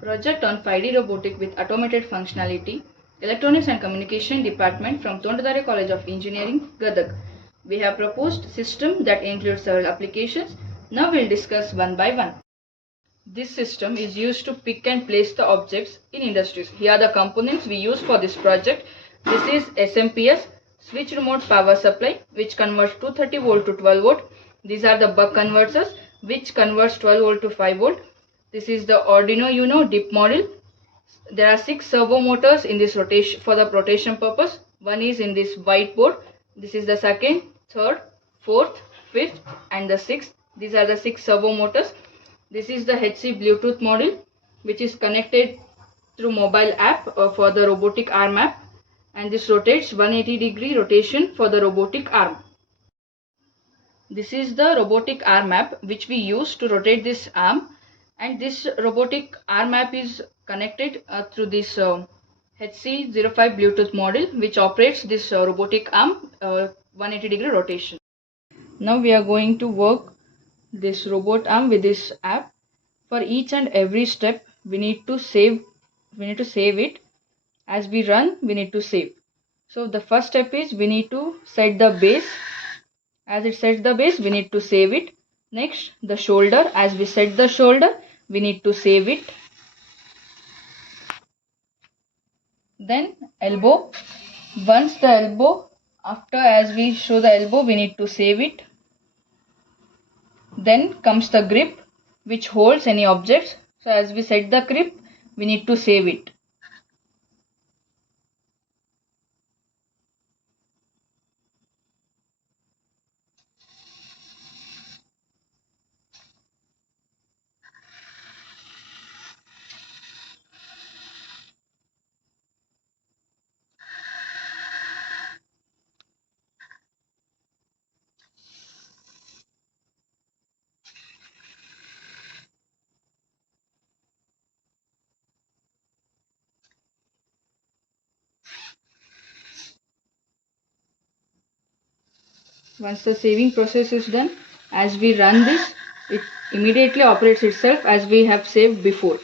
Project on 5D Robotic with Automated Functionality, Electronics and Communication Department from Tontadarya College of Engineering, Gadag. We have proposed system that includes several applications. Now we'll discuss one by one. This system is used to pick and place the objects in industries. Here are the components we use for this project. This is SMPS, switch remote power supply, which converts 230 volt to 12 volt. These are the buck converters, which converts 12 volt to 5 volt. This is the Arduino Uno DIP module. There are 6 servo motors in this rotation for the rotation purpose. One is in this whiteboard. This is the second, third, fourth, fifth, and the sixth. These are the 6 servo motors. This is the HC Bluetooth module, which is connected through mobile app for the robotic arm app, and this rotates 180-degree rotation for the robotic arm. This is the robotic arm app which we use to rotate this arm, and this robotic arm app is connected through this HC05 Bluetooth module, which operates this robotic arm 180-degree rotation. Now we are going to work this robot arm with this app. For each and every step we need to save it. As we run, we need to save. So the first step is we need to set the base. As it sets the base, we need to save it. Next, the shoulder. As we set the shoulder, we need to save it. Then elbow. Once the elbow, as we show the elbow, we need to save it. Then comes the grip, which holds any objects. So as we set the grip, we need to save it. Once the saving process is done, as we run this, it immediately operates itself as we have saved before.